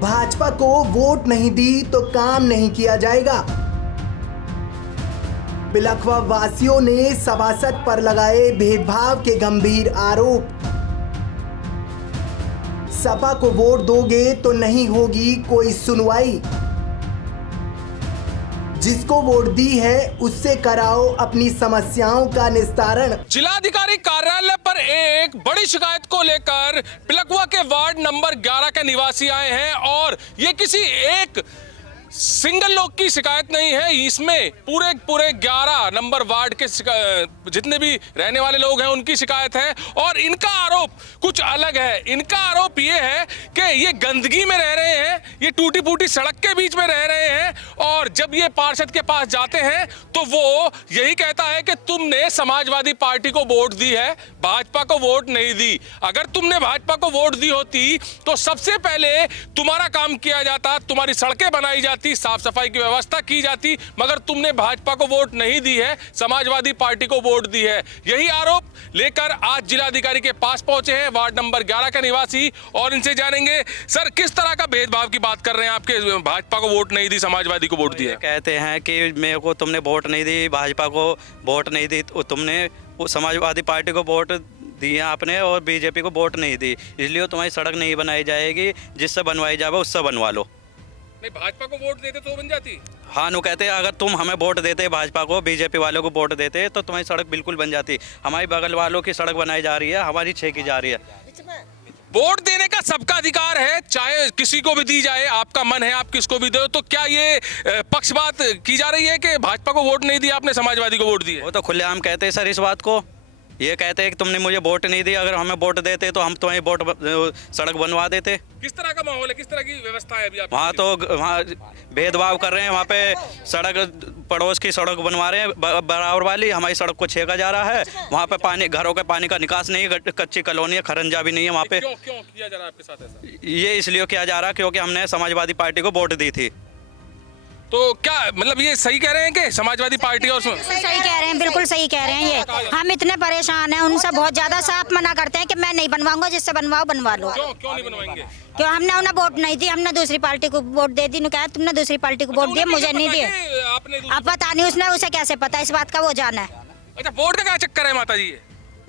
भाजपा को वोट नहीं दी तो काम नहीं किया जाएगा। बिलखवा वासियों ने सभासद पर लगाए भेदभाव के गंभीर आरोप। सपा को वोट दोगे तो नहीं होगी कोई सुनवाई। जिसको वोट दी है उससे कराओ अपनी समस्याओं का निस्तारण। जिलाधिकारी कार्यालय पर एक बड़ी शिकायत को लेकर बिलखवा के वार्ड नंबर 11 के निवासी आए हैं और ये किसी एक सिंगल लोग की शिकायत नहीं है, इसमें पूरे 11 नंबर वार्ड के जितने भी रहने वाले लोग हैं उनकी शिकायत है। और इनका आरोप कुछ अलग है। इनका आरोप ये है कि ये गंदगी में रह रहे हैं, ये टूटी फूटी सड़क के बीच में रह रहे हैं और जब ये पार्षद के पास जाते हैं तो वो यही कहता है कि तुमने समाजवादी पार्टी को वोट दी है, भाजपा को वोट नहीं दी। अगर तुमने भाजपा को वोट दी होती तो सबसे पहले तुम्हारा काम किया जाता, तुम्हारी सड़कें बनाई जाती, साफ सफाई की व्यवस्था की जाती, मगर तुमने भाजपा को वोट नहीं दी है, समाजवादी पार्टी को वोट दी है। यही आरोप लेकर आज जिलाधिकारी के पास पहुंचे हैं वार्ड नंबर 11 के निवासी और इनसे जानेंगे सर किस तरह का भेदभाव की बात कर रहे हैं आपके, भाजपा को वोट नहीं दी, समाजवादी को वोट दिया। कहते हैं कि मेरे को तुमने वोट नहीं दी, भाजपा को वोट नहीं दी, तुमने समाजवादी पार्टी को वोट दिया आपने और बीजेपी को वोट नहीं दी, इसलिए तुम्हारी सड़क नहीं बनाई जाएगी, जिससे बनवाई जाए उससे बनवा लो। नहीं, भाजपा को वोट देते तो बन जाती। हाँ, नु कहते हैं अगर तुम हमें वोट देते, भाजपा को, बीजेपी वालों को वोट देते तो तुम्हारी सड़क बिल्कुल बन जाती। हमारी बगल वालों की सड़क बनाई जा रही है, हमारी 6 की जा रही है। वोट देने का सबका अधिकार है, चाहे किसी को भी दी जाए, आपका मन है आप किसको भी दो। तो क्या ये पक्षपात की जा रही है कि भाजपा को वोट नहीं दिया आपने, समाजवादी को वोट दिया? वो तो खुलेआम कहते हैं सर इस बात को। ये कहते हैं कि तुमने मुझे वोट नहीं दी, अगर हमें वोट देते तो हम तुम्हें वोट सड़क बनवा देते। किस तरह का माहौल है, किस तरह की व्यवस्था है अभी आप? वहाँ भेदभाव कर रहे हैं, वहाँ पे सड़क पड़ोस की सड़क बनवा रहे हैं बराबर वाली, हमारी सड़क को छेका जा रहा है। वहाँ पे पानी, घरों के पानी का निकास नहीं है, कच्ची कॉलोनी है, खरंजा भी नहीं है वहाँ पे। क्यों किया जा रहा है आपके साथ ऐसा? ये इसलिए किया जा रहा है क्योंकि हमने समाजवादी पार्टी को वोट दी थी। तो क्या मतलब ये सही कह रहे हैं कि समाजवादी पार्टी और सही कह रहे हैं, बिल्कुल सही कह रहे हैं। ये हम इतने परेशान हैं, उनसे बहुत ज्यादा साफ मना करते हैं कि मैं नहीं बनवाऊंगा, जिससे बनवाओ बनवा लो। क्यों नहीं बनवाएंगे? क्यों? हमने उन्हें वोट नहीं दी, हमने दूसरी पार्टी को वोट दे दी। कहा तुमने दूसरी पार्टी को वोट दिया, मुझे नहीं दिए। अब पता नहीं उसने, उसे कैसे पता, इस बात का वो जाना है। अच्छा, वोट का क्या चक्कर है माता जी?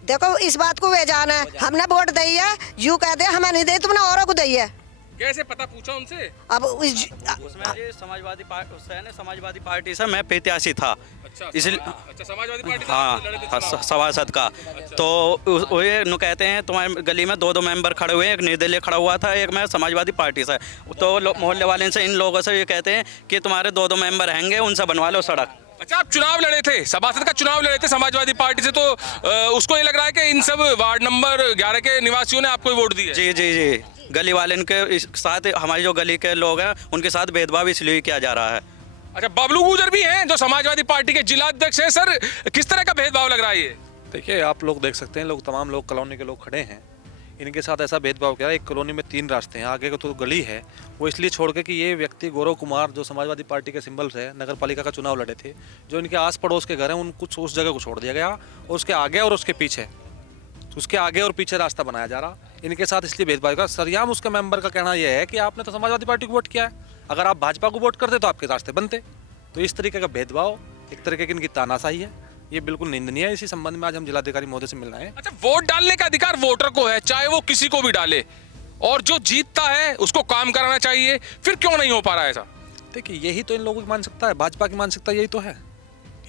देखो इस बात को वे जाना है, हमने वोट दी है, यूँ कहते हैं हमें नहीं दी, तुमने औरों को दी है। कैसे पता, पूछा उनसे? अब उसमें जी समाजवादी पार्टी से मैं प्रत्याशी था, इसलिए समाजवादी पार्टी हाँ सभासद का। तो ये नु कहते हैं तुम्हारे गली में 2 मेंबर खड़े हुए हैं, एक निर्दलीय खड़ा हुआ था, एक मैं समाजवादी पार्टी से। तो मोहल्ले वाले से इन लोगों से ये कहते हैं कि तुम्हारे 2 मेंबर हैंगे, उनसे बनवा लो सड़क। अच्छा, आप चुनाव लड़े थे, सभासद का चुनाव लड़े थे समाजवादी पार्टी से, तो उसको ये लग रहा है कि इन सब वार्ड नंबर 11 के निवासियों ने आपको वोट दिया? जी जी जी, गली वाले इनके साथ, हमारी जो गली के लोग हैं उनके साथ भेदभाव इसलिए किया जा रहा है। अच्छा, बबलू गुजर भी हैं जो समाजवादी पार्टी के जिला अध्यक्ष हैं। सर, किस तरह का भेदभाव लग रहा है ये? देखिए, आप लोग देख सकते हैं, लोग तमाम लोग कॉलोनी के लोग खड़े हैं, इनके साथ ऐसा भेदभाव किया। एक कॉलोनी में 3 रास्ते हैं, आगे को तो गली है, वो इसलिए छोड़ के कि ये व्यक्ति गौरव कुमार जो समाजवादी पार्टी के सिंबल से नगर पालिका का चुनाव लड़े थे, जो इनके आस पड़ोस के घर हैं उन कुछ उस जगह को छोड़ दिया गया और उसके आगे और उसके पीछे, उसके आगे और पीछे रास्ता बनाया जा रहा। इनके साथ इसलिए भेदभाव का सरियाम उसके मेंबर का कहना यह है कि आपने तो समाजवादी पार्टी को वोट किया है, अगर आप भाजपा को वोट करते तो आपके रास्ते बनते। तो इस तरीके का भेदभाव, एक तरीके की इनकी तानाशाही है, ये बिल्कुल निंदनीय है। इसी संबंध में आज हम जिलाधिकारी महोदय से मिलना है। अच्छा, वोट डालने का अधिकार वोटर को है, चाहे वो किसी को भी डाले, और जो जीतता है उसको काम कराना चाहिए, फिर क्यों नहीं हो पा रहा है ऐसा? देखिए, यही तो इन लोगों की मानसिकता है, भाजपा की मानसिकता यही तो है।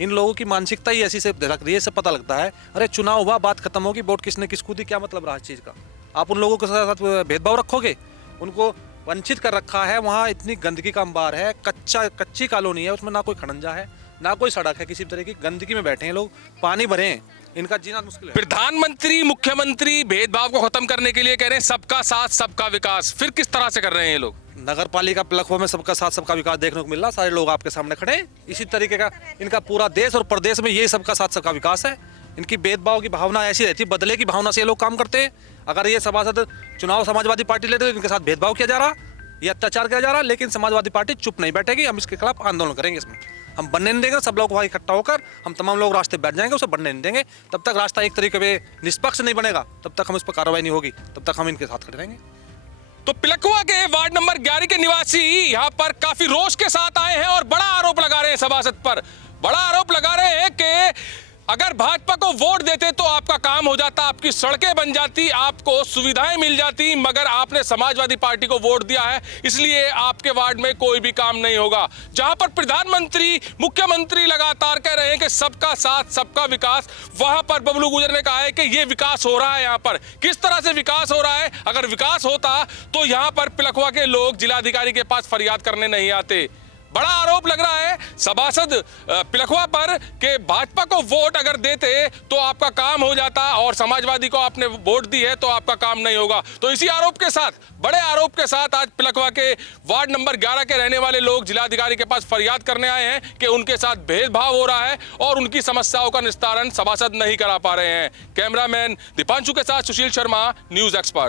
इन लोगों की मानसिकता ही ऐसी से लग रही है, से पता लगता है अरे चुनाव हुआ, बात खत्म होगी, वोट किसने किसको दी, क्या मतलब रहा इस चीज़ का। आप उन लोगों के साथ भेदभाव रखोगे, उनको वंचित कर रखा है। वहाँ इतनी गंदगी का अंबार है, कच्ची कॉलोनी है, उसमें ना कोई खड़ंजा है, ना कोई सड़क है, किसी तरह की गंदगी में बैठे हैं लोग, पानी भरे हैं, इनका जीना मुश्किल है। प्रधानमंत्री, मुख्यमंत्री भेदभाव को खत्म करने के लिए कह रहे हैं सबका साथ सबका विकास, फिर किस तरह से कर रहे हैं ये लोग? नगर पालिका बिलखवा में सबका साथ सबका विकास देखने को मिल रहा, सारे लोग आपके सामने खड़े हैं। इसी तरीके का इनका पूरा देश और प्रदेश में ये सबका साथ सबका विकास है। इनकी भेदभाव की भावना ऐसी रहती है, बदले की भावना से ये लोग काम करते हैं। अगर ये सभासद चुनाव समाजवादी पार्टी लेते तो इनके साथ भेदभाव किया जा रहा, ये अत्याचार किया जा रहा, लेकिन समाजवादी पार्टी चुप नहीं बैठेगी। हम इसके खिलाफ आंदोलन करेंगे, इसमें हम बनने नहीं देंगे। सब लोग वहाँ इकट्ठा होकर हम तमाम लोग रास्ते बैठ जाएंगे, उसे बनने नहीं देंगे। तब तक रास्ता एक तरीके से निष्पक्ष नहीं बनेगा, तब तक हम इस पर कार्रवाई नहीं होगी, तब तक हम इनके साथ खड़े रहेंगे। तो पिलखवा के वार्ड नंबर 11 के निवासी यहाँ पर काफी रोष के साथ आए हैं और बड़ा आरोप लगा रहे हैं सभासद पर। बड़ा आरोप लगा रहे हैं कि अगर भाजपा को वोट देते तो आपका काम हो जाता, आपकी सड़कें बन जाती, आपको सुविधाएं मिल जाती, मगर आपने समाजवादी पार्टी को वोट दिया है इसलिए आपके वार्ड में कोई भी काम नहीं होगा। जहां पर प्रधानमंत्री, मुख्यमंत्री लगातार कह रहे हैं कि सबका साथ सबका विकास, वहां पर बबलू गुर्जर ने कहा है कि यह विकास हो रहा है। यहाँ पर किस तरह से विकास हो रहा है? अगर विकास होता तो यहां पर पिलखवा के लोग जिलाधिकारी के पास फरियाद करने नहीं आते। बड़ा आरोप लग रहा है सभासद पिलखवा पर कि भाजपा को वोट अगर देते तो आपका काम हो जाता और समाजवादी को आपने वोट दी है तो आपका काम नहीं होगा। तो इसी आरोप के साथ, बड़े आरोप के साथ आज पिलखवा के वार्ड नंबर 11 के रहने वाले लोग जिलाधिकारी के पास फरियाद करने आए हैं कि उनके साथ भेदभाव हो रहा है और उनकी समस्याओं का निस्तारण सभासद नहीं करा पा रहे हैं। कैमरामैन दीपांशु के साथ सुशील शर्मा, न्यूज एक्सपर्ट।